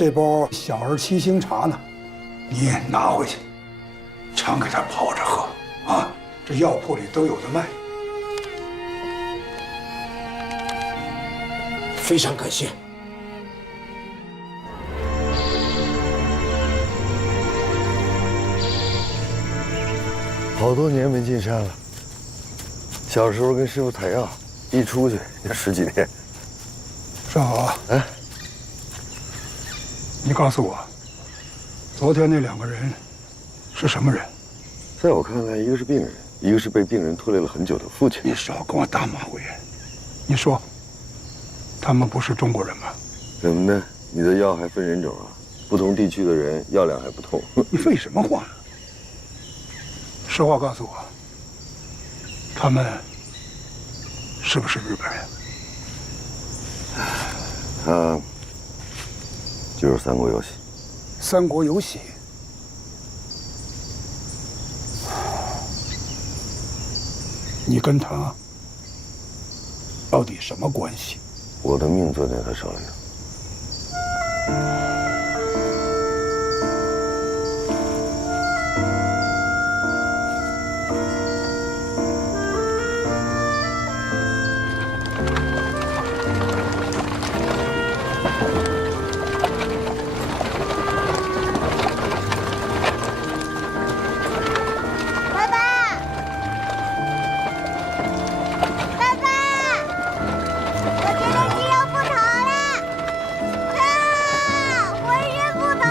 这包小儿七星茶呢，你拿回去，常给他泡着喝啊。这药铺里都有的卖。非常感谢。好多年没进山了。小时候跟师傅采药，一出去就10几天。尚豪，哎，你告诉我，昨天那2个人是什么人？在我看来，一个是病人，一个是被病人拖累了很久的父亲。你少跟我大马虎眼。你说，他们不是中国人吗？怎么呢？你的药还分人种啊？不同地区的人药量还不同。你废什么话呢？实话告诉我，他们是不是日本人？他就是三国有喜。三国有喜。你跟他到底什么关系？我的命攥在他手里。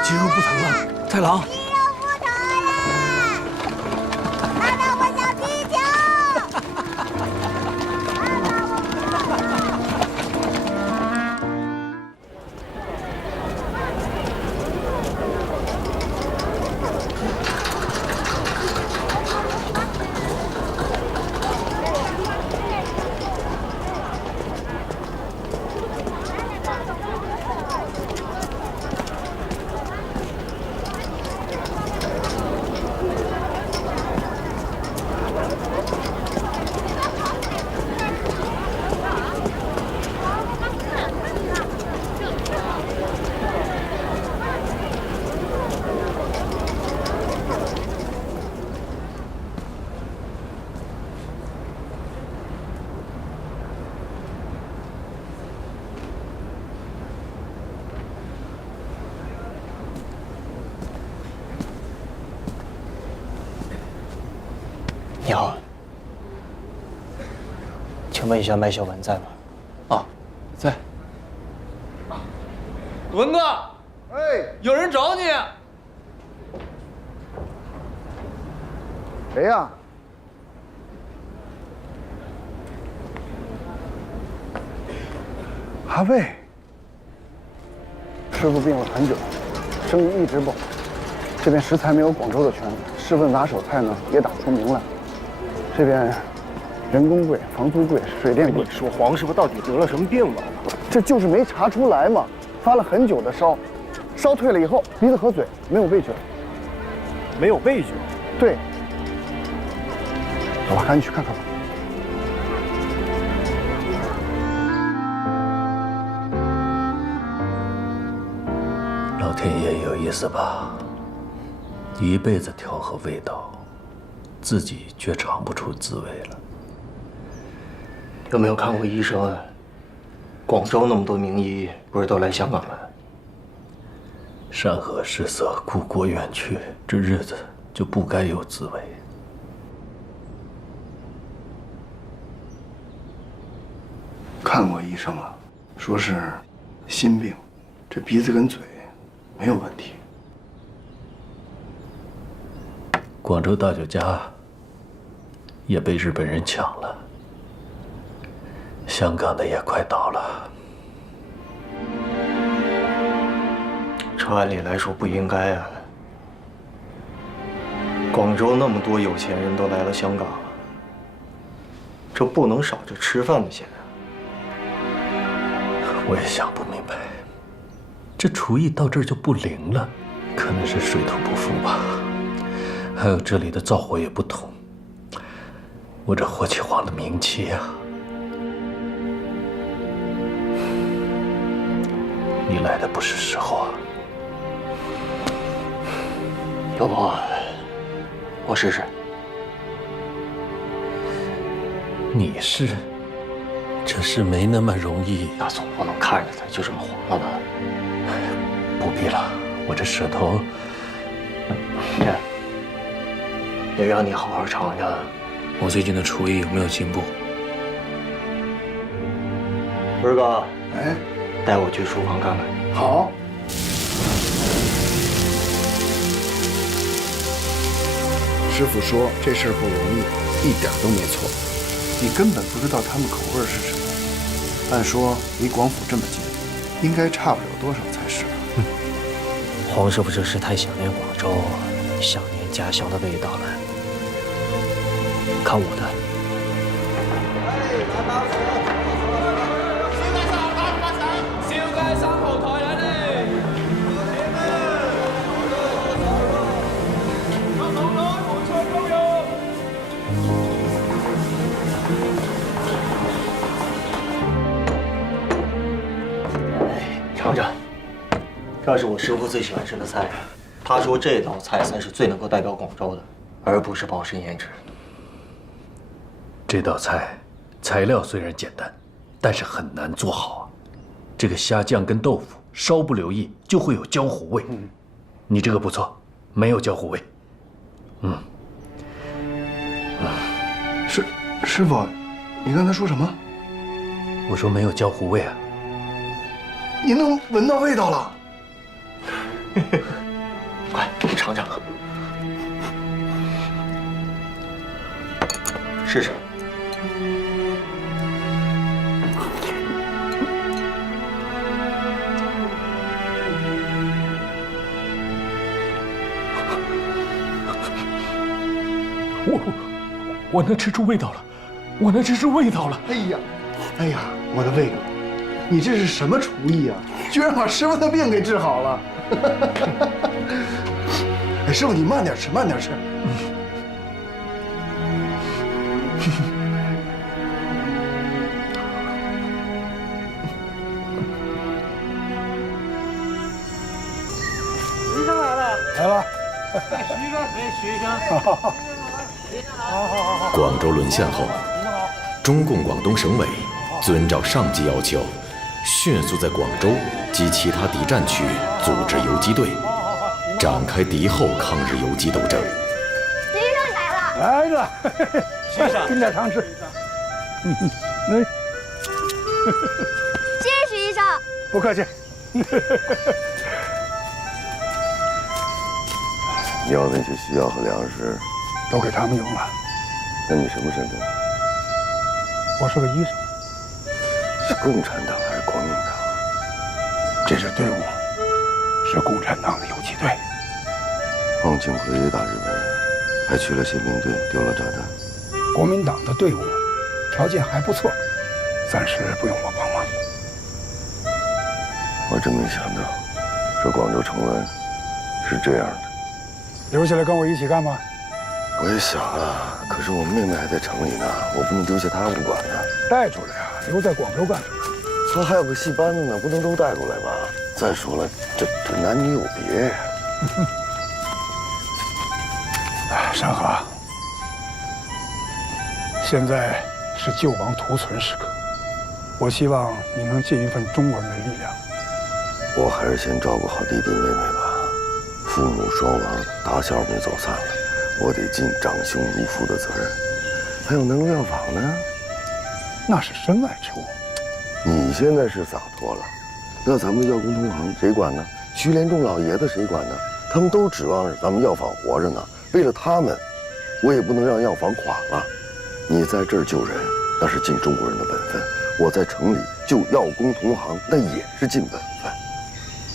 肌肉不疼了，太郎。肌肉不疼了，爸爸，我想踢球。你好，请问一下麦小文在吗？啊，在。文哥，哎，有人找你。谁呀？阿卫，师傅病了很久，生意一直不好，这边食材没有广州的全，试问拿手菜呢也打不出名来。这边人工贵，房租贵，水电贵。你说黄师傅到底得了什么病吧？这就是没查出来嘛，发了很久的烧，烧退了以后鼻子和嘴没有味觉，没有味觉。对，走吧，赶紧去看看吧。老天爷有意思吧？一辈子调和味道，自己却尝不出滋味了。有没有看过医生啊？广州那么多名医，不是都来香港了？山河失色，故国远去，这日子就不该有滋味。看过医生了，说是心病，这鼻子跟嘴没有问题。广州大酒家也被日本人抢了，香港的也快倒了。这按理来说不应该啊。广州那么多有钱人都来了香港，这不能少这吃饭的钱啊。我也想不明白，这厨艺到这儿就不灵了，可能是水土不服吧。还有这里的灶火也不同，我这火起皇的名气呀。你来的不是时候啊！要不我试试？你是？这事没那么容易。那总不能看着他就这么黄了吧？不必了，我这舌头……也让你好好尝尝我最近的厨艺有没有进步？文哥，哎，带我去厨房看看。好。师傅说这事儿不容易，一点都没错。你根本不知道他们口味是什么。按说离广府这么近，应该差不了多少才是。黄师傅这是太想念广州，想念家乡的味道了。看我的。尝尝，这是我师傅最喜欢吃的菜。他说这道菜才是最能够代表广州的，而不是宝生胭脂。这道菜材料虽然简单，但是很难做好啊。这个虾酱跟豆腐稍不留意就会有焦糊味。你这个不错，没有焦糊味。师傅，你刚才说什么？我说没有焦糊味啊。您能闻到味道了？快尝尝，试试。我能吃出味道了，我能吃出味道了。哎呀，我的魏哥，你这是什么厨艺啊？居然把师傅的病给治好了！哎，师傅你慢点吃，慢点吃。徐医生来了，来了。徐医生，徐医生。广州沦陷后，中共广东省委遵照上级要求，迅速在广州及其他敌占区组织游击队，展开敌后抗日游击斗争。徐医生来了，来了，徐医生，跟点尝吃。谢谢徐医生。不客气。你要那些西药和粮食，都给他们用了。那你什么身份？我是个医生，是共产党还是国民党？这支队伍是共产党的游击队。汪精奎打日本人，还去了宪兵队，丢了炸弹。国民党的队伍条件还不错，暂时不用我帮忙。我真没想到，这广州城乱是这样的。留下来跟我一起干吗？我也想啊，可是我妹妹还在城里呢，我不能丢下她不管呢。带出来啊，留在广州干什么？她还有个戏班子呢，不能都带过来吧？再说了，这男女有别呀。山河，现在是救亡图存时刻，我希望你能尽一份中国人的力量。我还是先照顾好弟弟妹妹吧。父母双亡，打小我们就走散了，我得尽长兄如父的责任。还有南龙药房呢，那是身外之物。你现在是洒脱了，那咱们药工同行谁管呢？徐连仲老爷子谁管呢？他们都指望着咱们药房活着呢。为了他们，我也不能让药房垮了。你在这儿救人，那是尽中国人的本分；我在城里救药工同行，那也是尽本分。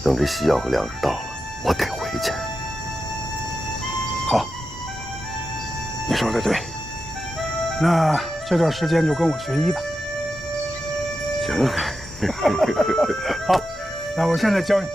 等这西药和粮食到了，我得回去。好，你说的对。那这段时间就跟我学医吧。行。好，那我现在教你。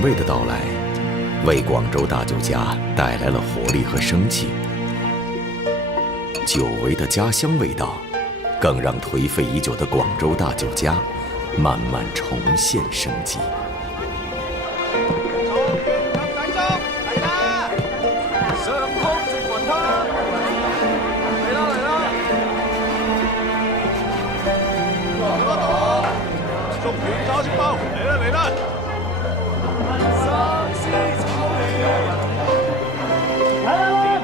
陈蔚的到来，为广州大酒家带来了活力和生气。久违的家乡味道，更让颓废已久的广州大酒家慢慢重现生机。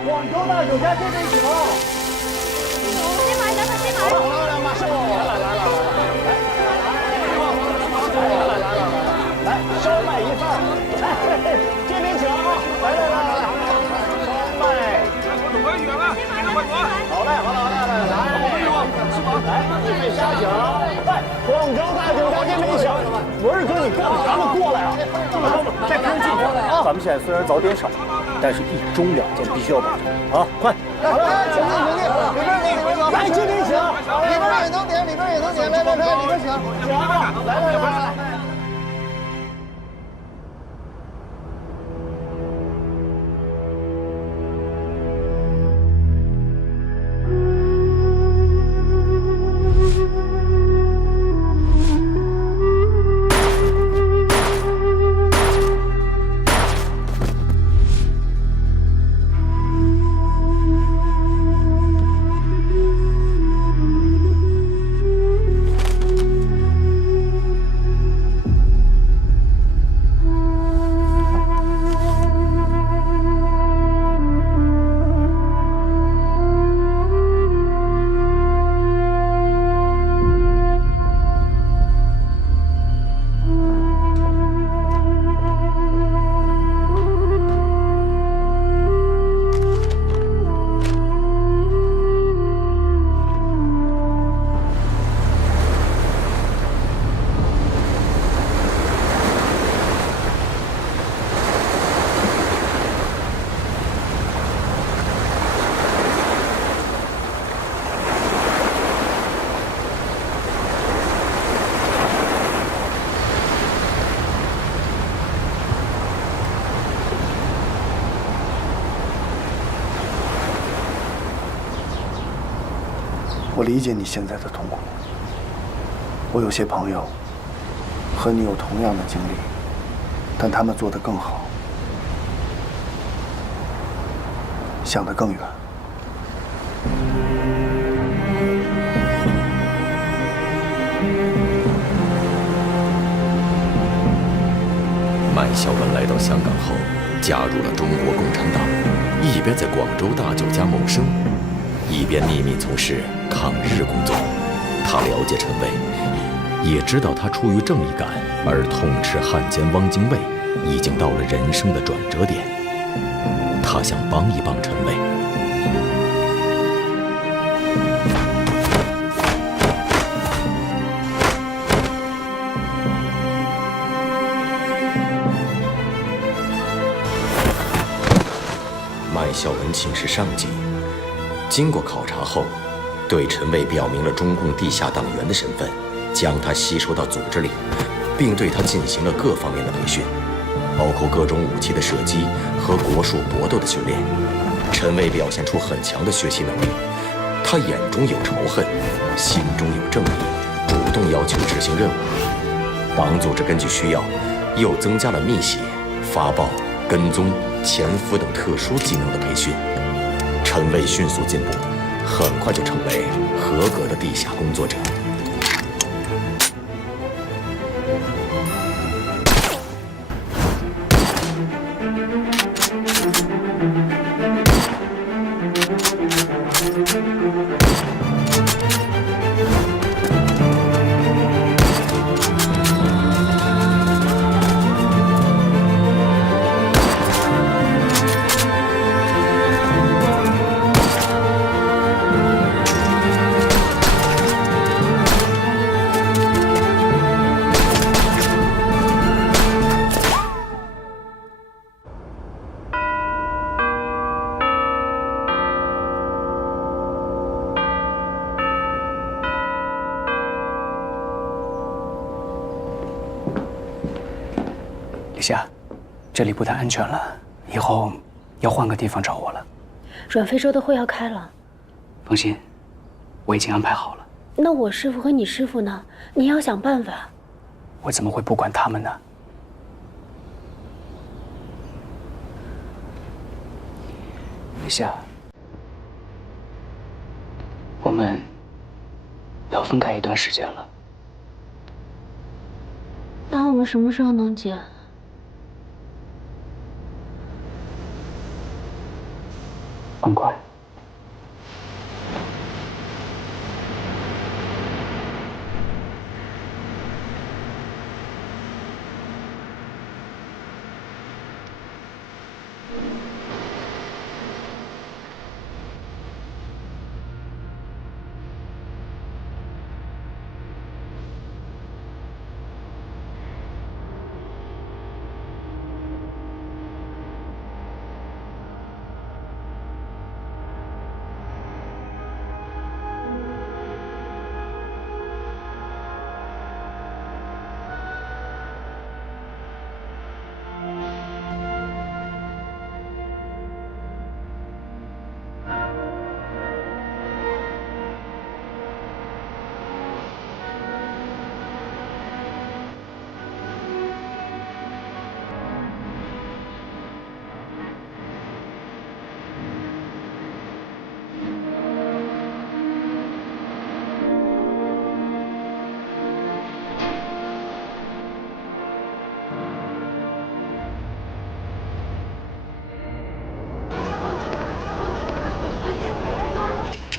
广州大酒家这边请。先买，咱们先买。来，烧麦一份。来，这边请啊！来，烧麦。好嘞，来，这边瞎请。哎，广州大酒家这边请。文儿哥，你干嘛呢？过来啊！再跟进啊！咱们现在虽然早点少，但是1盅2件必须要保证啊！快！好了，请进，来这边请，里边也能点，来，里边请，来。我理解你现在的痛苦。我有些朋友和你有同样的经历，但他们做得更好，想得更远。麦孝文来到香港后，加入了中国共产党，一边在广州大酒家谋生，一边秘密从事抗日工作。他了解陈蔚，也知道他出于正义感而痛斥汉奸汪精卫，已经到了人生的转折点。他想帮一帮陈蔚。麦孝文请示上级，经过考察后，对陈蔚表明了中共地下党员的身份，将他吸收到组织里，并对他进行了各方面的培训，包括各种武器的射击和国术搏斗的训练。陈蔚表现出很强的学习能力，他眼中有仇恨，心中有正义，主动要求执行任务。党组织根据需要，又增加了密写、发报、跟踪、潜伏等特殊技能的培训。陈蔚迅速进步，很快就成为合格的地下工作者。夏，这里不太安全了，以后要换个地方找我了。阮飞说的会要开了，放心，我已经安排好了。那我师傅和你师傅呢？你要想办法。我怎么会不管他们呢？雨夏，我们要分开一段时间了。那我们什么时候能见？很快。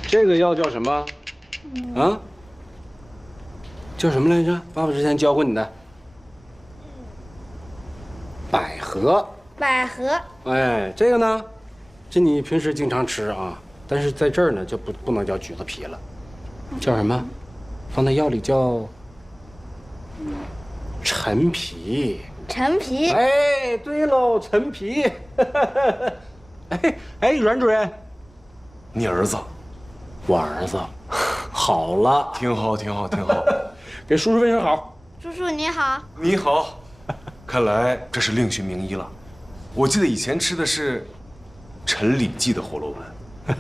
这个药叫什么？啊？叫什么来着？爸爸之前教过你的。百合。百合。哎，这个呢，这你平时经常吃啊，但是在这儿呢就不能叫橘子皮了，叫什么？放在药里叫陈皮。陈皮。哎，对喽，陈皮。哎，阮主任，你儿子。我儿子，好了，挺好，挺好，挺好。给叔叔问声好。叔叔你好。你好，看来这是另寻名医了。我记得以前吃的是陈李记的火龙丸。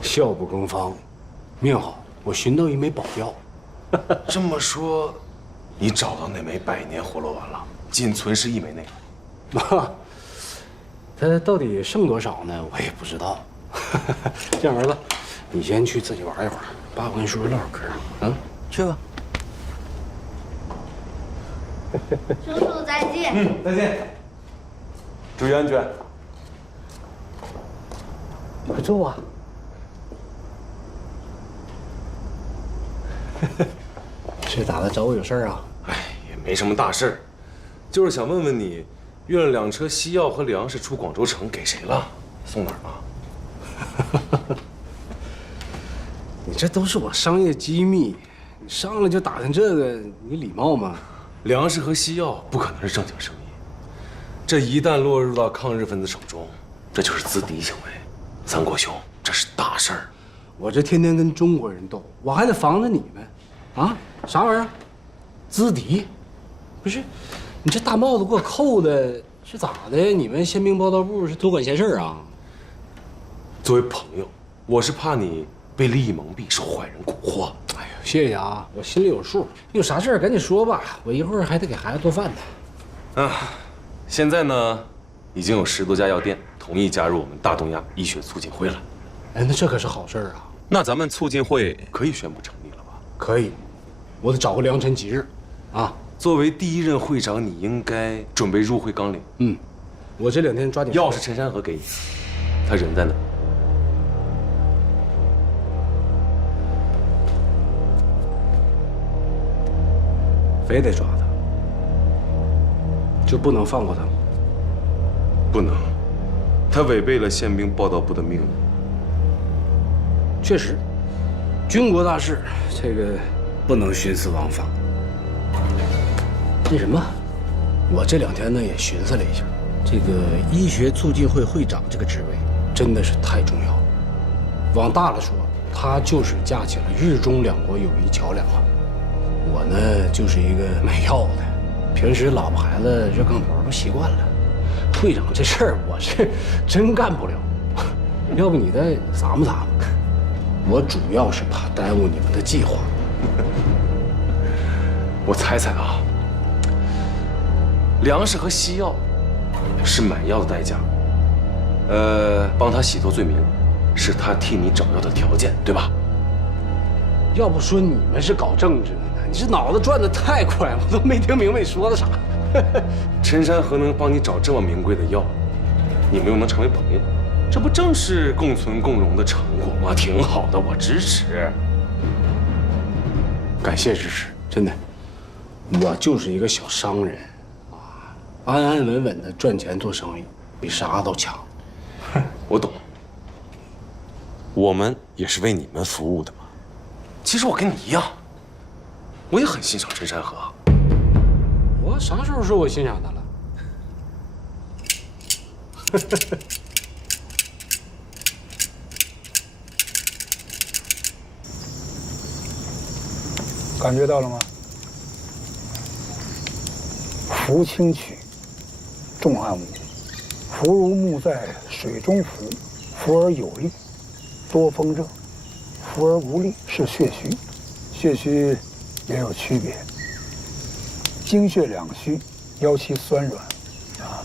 孝不更方，命好，我寻到一枚宝药。这么说，你找到那枚百年火龙丸了？仅存是1枚内。它到底剩多少呢？我也不知道。这样，儿子。你先去自己玩一会儿，爸爸跟叔叔唠会儿嗑。啊，去吧。叔叔再见。再见。注意安全。快坐啊。是咋的？找我有事儿啊？哎，也没什么大事儿，就是想问问你，运了2车西药和粮食出广州城，给谁了？送哪儿了？你这都是我商业机密，你上来就打听这个，你礼貌吗？粮食和西药不可能是正经生意，这一旦落入到抗日分子手中，这就是资敌行为。三国兄，这是大事儿。我这天天跟中国人斗，我还得防着你们，啊？啥玩意儿？资敌？不是，你这大帽子给我扣的是咋的？你们宪兵报道部是多管闲事啊？作为朋友，我是怕你被利益蒙蔽，受坏人蛊惑。哎呦，谢谢啊，我心里有数。有啥事儿赶紧说吧，我一会儿还得给孩子做饭呢。啊，现在呢，已经有10多家药店同意加入我们大东亚医学促进会了。哎，那这可是好事儿啊！那咱们促进会可以宣布成立了吧？可以，我得找个良辰吉日，啊。作为第1任会长，你应该准备入会纲领。嗯，我这2天抓紧。钥匙陈山河给你，他人在哪？非得抓他，就不能放过他吗？不能，他违背了宪兵报道部的命令。确实，军国大事，这个不能徇私枉法。那什么，我这2天呢也寻思了一下，这个医学促进会会长这个职位真的是太重要了。往大了说，他就是架起了日中2国友谊桥梁啊。我呢就是一个卖药的，平时老婆孩子热炕头都习惯了。队长这事儿我是真干不了，要不你再撒么撒么？我主要是怕耽误你们的计划。我猜猜啊，粮食和西药是买药的代价，帮他洗脱罪名，是他替你找药的条件，对吧？要不说你们是搞政治的呢？你这脑子转得太快，我都没听明白你说的啥。陈山河能帮你找这么名贵的药，你们又能成为朋友，这不正是共存共荣的成果吗？挺好的，我支持。感谢支持，真的。我就是一个小商人，啊，安安稳稳的赚钱做生意，比啥都强。我懂，我们也是为你们服务的嘛。其实我跟你一样，我也很欣赏陈山河。我啥时候说我欣赏他了？感觉到了吗？浮清曲，重按舞，浮如木在水中浮，浮而有力，多风热；浮而无力是血虚，血虚也有区别。经血两虚，腰膝酸软，啊，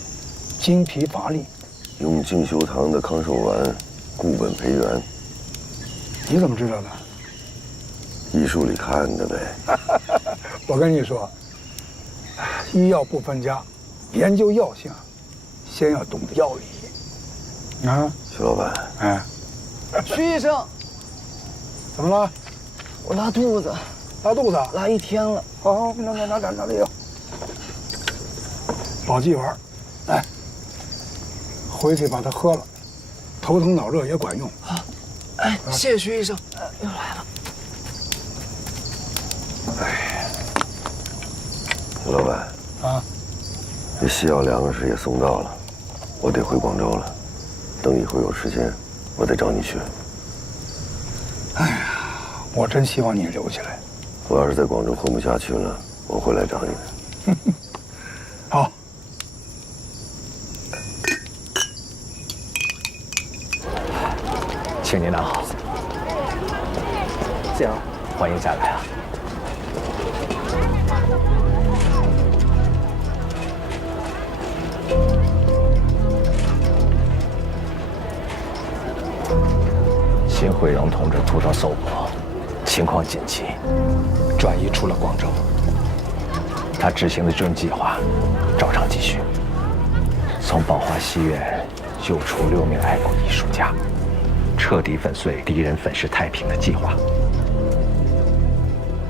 筋疲乏力。用敬修堂的康寿丸固本培元。你怎么知道的？医书里看的呗。我跟你说，医药不分家，研究药性，先要懂得药理。啊，徐老板，哎，徐医生，怎么了？我拉肚子，拉肚子，拉1天了。好，拿里有保济丸，来，回去把它喝了，头疼脑热也管用。好，哎，谢谢徐医生。又来了。哎，徐老板啊，这西药粮食也送到了，我得回广州了。等一会儿有时间，我再找你去。哎呀，我真希望你留下来。我要是在广州混不下去了，我会来找你的。好。请您拿好。行，欢迎下来啊。辛惠荣同志突遭搜捕，情况紧急，转移出了广州。他执行的军计划照常继续，从宝华戏院救出6名爱国艺术家，彻底粉碎敌人粉饰太平的计划。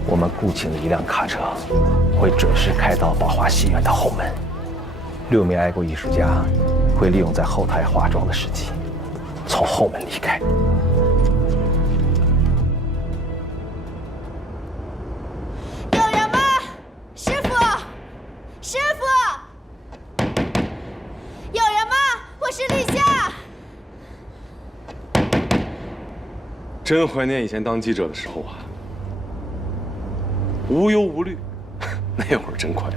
我们雇请的一辆卡车会准时开到宝华戏院的后门，6名爱国艺术家会利用在后台化妆的时机，从后门离开。有人吗？师傅，师傅，有人吗？我是立夏。真怀念以前当记者的时候啊，无忧无虑，那会儿真快乐。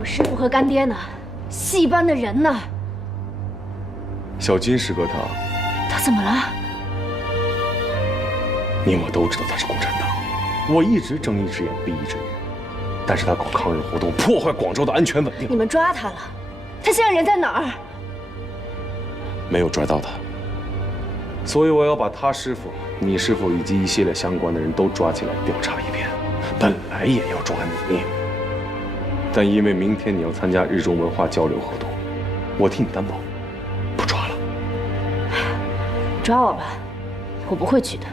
我师傅和干爹呢？戏班的人呢？小金师哥他怎么了？你我都知道他是共产党，我一直睁一只眼闭一只眼，但是他搞抗日活动，破坏广州的安全稳定。你们抓他了？他现在人在哪儿？没有抓到他，所以我要把他师傅、你师傅以及一系列相关的人都抓起来调查一遍。本来也要抓你，但因为明天你要参加日中文化交流活动，我替你担保，不抓了。抓我吧，我不会去的。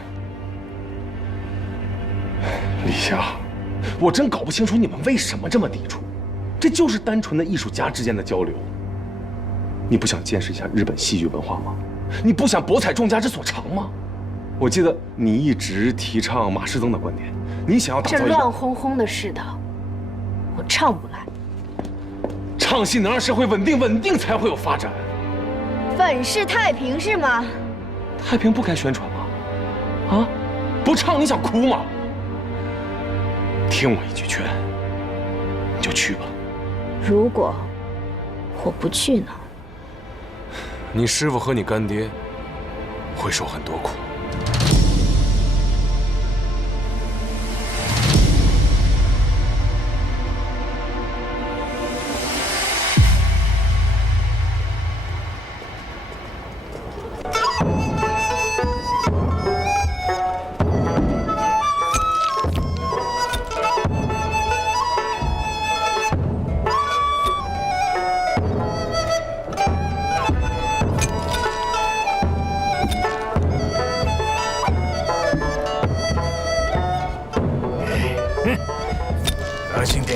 李夏，我真搞不清楚你们为什么这么抵触，这就是单纯的艺术家之间的交流。你不想见识一下日本戏剧文化吗？你不想博采众家之所长吗？我记得你一直提倡马师曾的观点，你想要打造一个这乱哄哄的世道，我唱不来。唱戏能让社会稳定，稳定才会有发展。粉饰太平是吗？太平不该宣传吗？啊，不唱你想哭吗？听我一句劝，你就去吧。如果我不去呢？你师傅和你干爹会受很多苦。兄弟，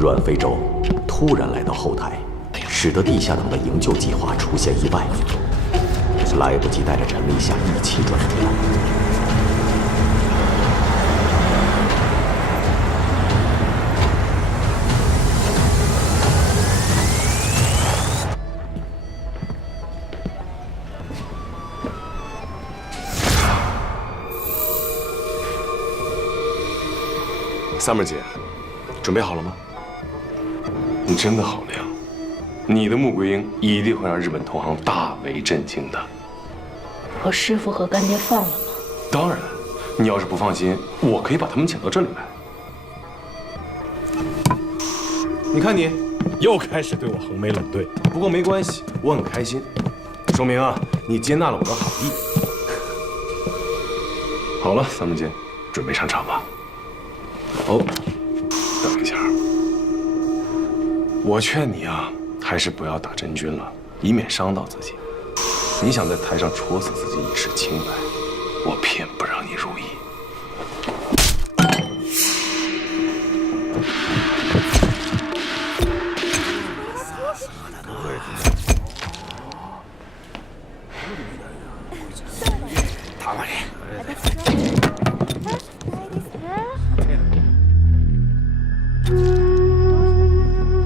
阮非洲突然来到后台，使得地下党的营救计划出现意外，来不及带着陈立夏一起转出来。三妹姐，准备好了吗？你真的好亮，你的穆桂英一定会让日本同行大为震惊的。我师父和干爹放了吗？当然，你要是不放心，我可以把他们请到这里来。你看你，又开始对我横眉冷对。不过没关系，我很开心，说明啊，你接纳了我的好意。好了，三妹姐，准备上场吧。哦，等一下。我劝你啊，还是不要打真菌了，以免伤到自己。你想在台上戳死自己以示清白，我偏不让你如意。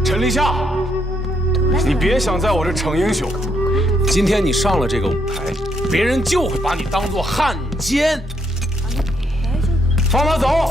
陈立夏，你别想在我这逞英雄。今天你上了这个舞台，别人就会把你当作汉奸。放他走。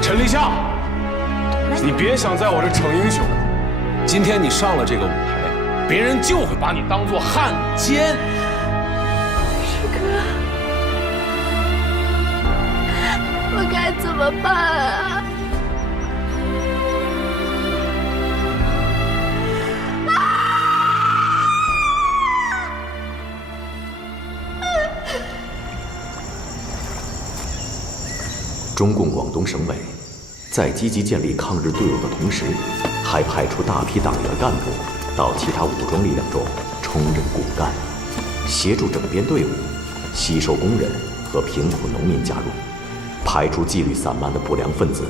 陈立夏，你别想在我这逞英雄。今天你上了这个舞台，别人就会把你当作汉奸。师哥，我该怎么办啊？中共广东省委在积极建立抗日队伍的同时，还派出大批党员干部到其他武装力量中充任骨干，协助整编队伍，吸收工人和贫苦农民加入，排除纪律散漫的不良分子，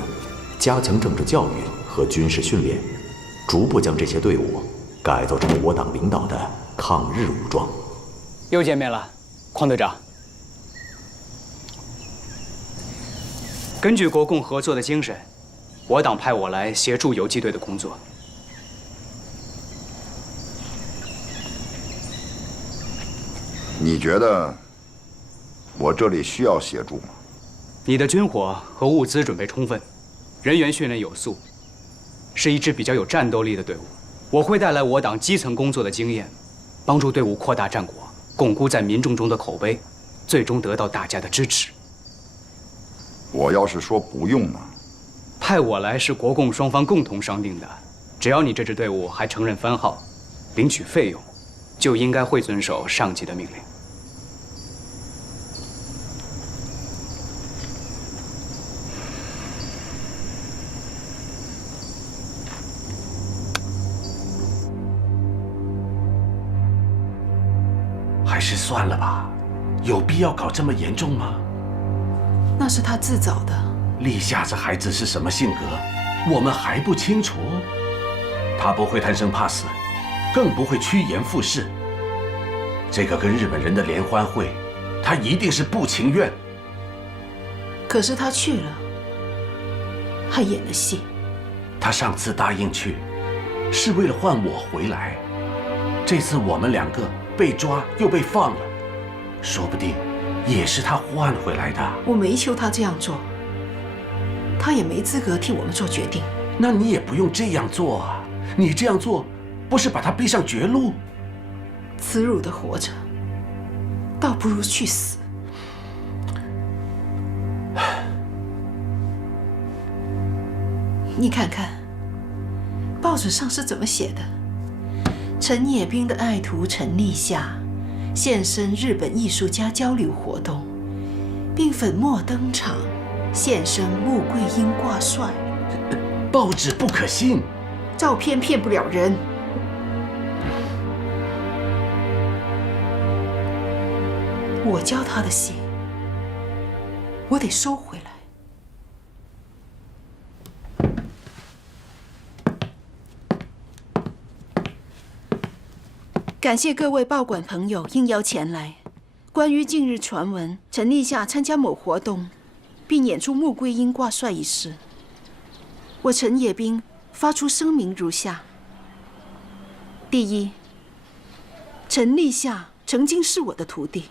加强政治教育和军事训练，逐步将这些队伍改造成我党领导的抗日武装。又见面了，匡队长。根据国共合作的精神，我党派我来协助游击队的工作。你觉得我这里需要协助吗？你的军火和物资准备充分，人员训练有素，是一支比较有战斗力的队伍。我会带来我党基层工作的经验，帮助队伍扩大战果，巩固在民众中的口碑，最终得到大家的支持。我要是说不用呢？派我来是国共双方共同商定的，只要你这支队伍还承认番号，领取费用，就应该会遵守上级的命令。还是算了吧，有必要搞这么严重吗？那是他自找的。立夏这孩子是什么性格，我们还不清楚。他不会贪生怕死，更不会趋炎附势。这个跟日本人的联欢会，他一定是不情愿。可是他去了，还演了戏。他上次答应去，是为了换我回来。这次我们两个被抓又被放了，说不定也是他换回来的。我没求他这样做，他也没资格替我们做决定。那你也不用这样做啊！你这样做，不是把他逼上绝路？耻辱的活着，倒不如去死。你看看，报纸上是怎么写的？陈野兵的爱徒陈立夏现身日本艺术家交流活动，并粉墨登场，现身穆桂英挂帅。报纸不可信，照片骗不了人。我教他的戏，我得收回来。感谢各位报馆朋友应邀前来。关于近日传闻陈立夏参加某活动，并演出穆桂英挂帅一事，我陈野兵发出声明如下：第一，陈立夏曾经是我的徒弟，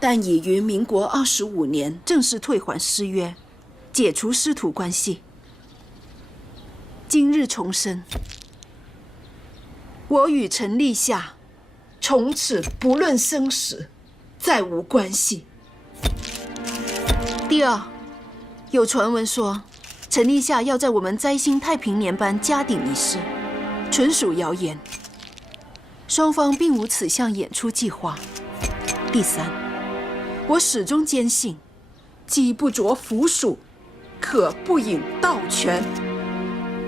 但已于民国25年正式退还师约，解除师徒关系。今日重申，我与陈立夏从此不论生死，再无关系。第二，有传闻说陈立夏要在我们摘星太平年班加顶一事，纯属谣言。双方并无此项演出计划。第三，我始终坚信，鸡不着腐鼠，可不饮盗泉。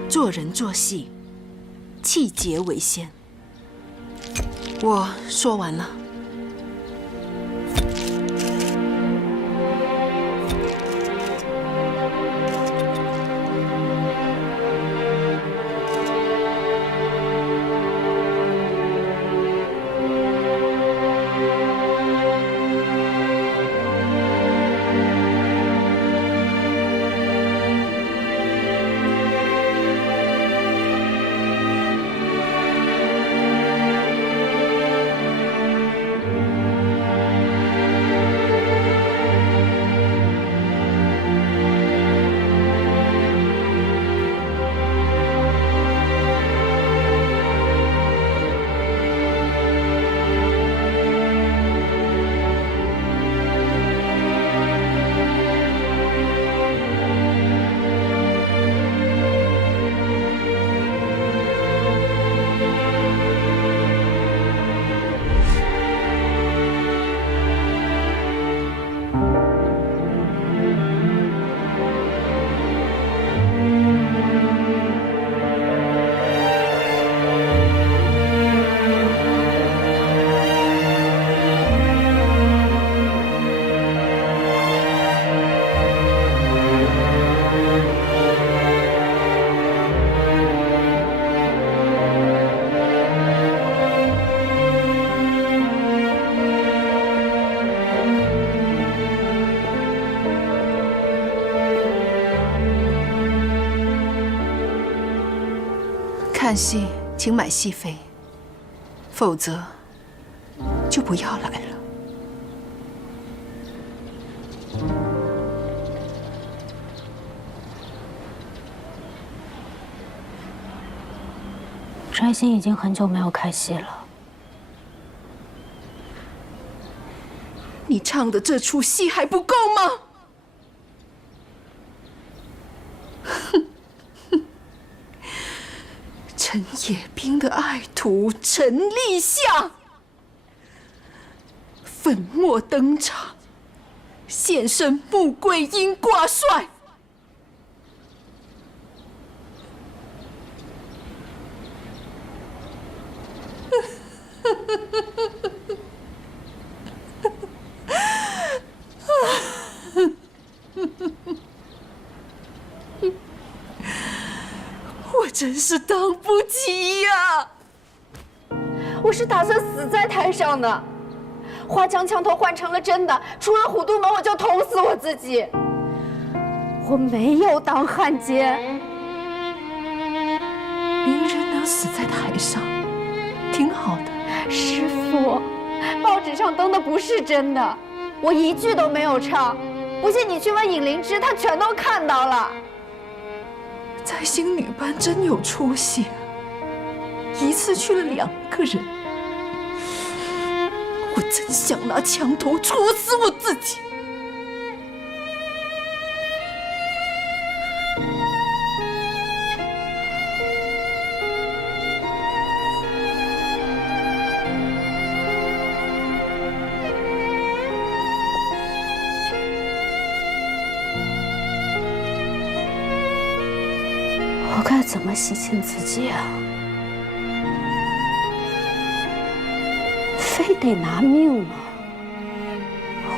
做人做戏，气节为先。我说完了。看戏，请买戏费，否则就不要来了。摘星已经很久没有开戏了。你唱的这出戏还不够吗？陈野兵的爱徒陈立夏粉墨登场，现身穆桂英挂帅。我真是当不起呀！我是打算死在台上的，花枪枪头换成了真的，出了虎度门我就捅死我自己。我没有当汉奸。名人能死在台上，挺好的。师父，报纸上登的不是真的，我一句都没有唱。不信你去问尹灵芝，她全都看到了。摘星女班真有出息，一次去了2个人，我真想拿枪头戳死我自己。我该怎么洗清自己啊？非得拿命吗？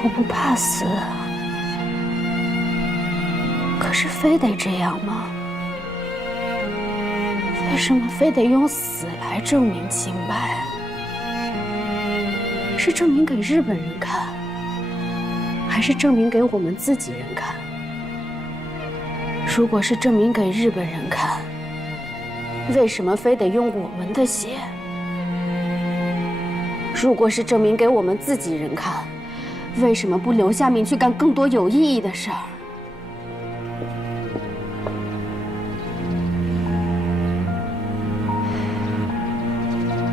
我不怕死啊，可是非得这样吗？为什么非得用死来证明清白？是证明给日本人看，还是证明给我们自己人看？如果是证明给日本人看，为什么非得用我们的血？如果是证明给我们自己人看，为什么不留下命去干更多有意义的事儿？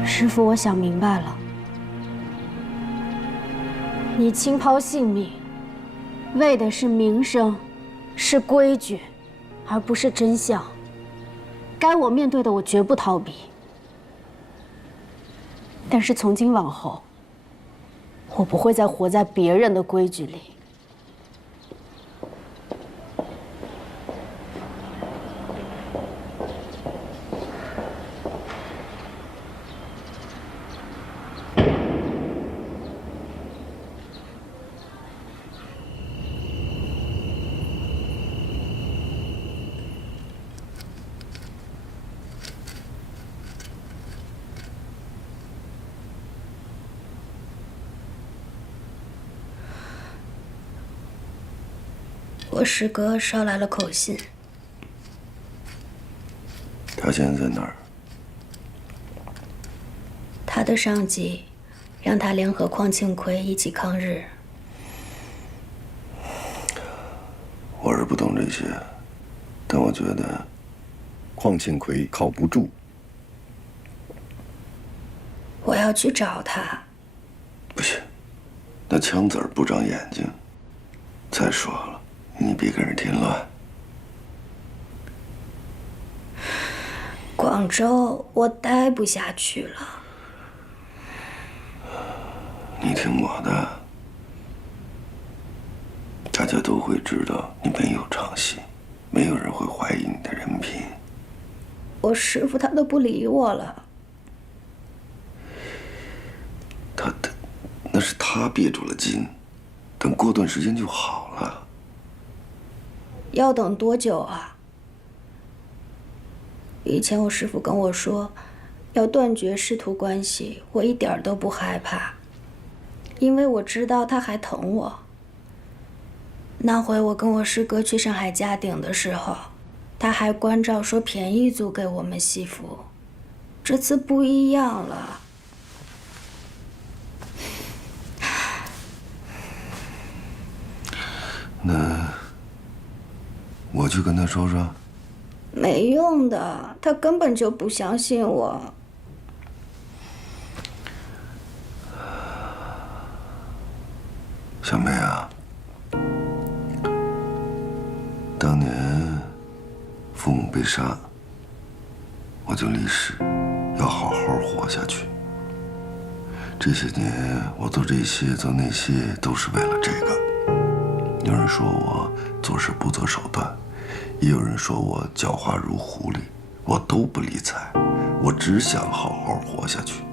师父，我想明白了，你轻抛性命，为的是名声，是规矩，而不是真相。该我面对的，我绝不逃避。但是从今往后，我不会再活在别人的规矩里。我师哥捎来了口信。他现在在哪儿？他的上级让他联合邝庆奎一起抗日。我是不懂这些，但我觉得邝庆奎靠不住。我要去找他。不行，那枪子儿不长眼睛。再说了，你别给人添乱。广州，我待不下去了。你听我的，大家都会知道你没有唱戏，没有人会怀疑你的人品。我师父他都不理我了。那是他憋住了劲，等过段时间就好了。要等多久啊？以前我师父跟我说，要断绝师徒关系，我一点都不害怕，因为我知道他还疼我。那回我跟我师哥去上海嘉鼎的时候，他还关照说便宜租给我们戏服，这次不一样了。那我去跟他说说。没用的，他根本就不相信我。小梅啊，当年父母被杀，我就立誓要好好活下去。这些年我做这些做那些都是为了这个。有人说我做事不择手段，也有人说我狡猾如狐狸，我都不理睬，我只想好好活下去。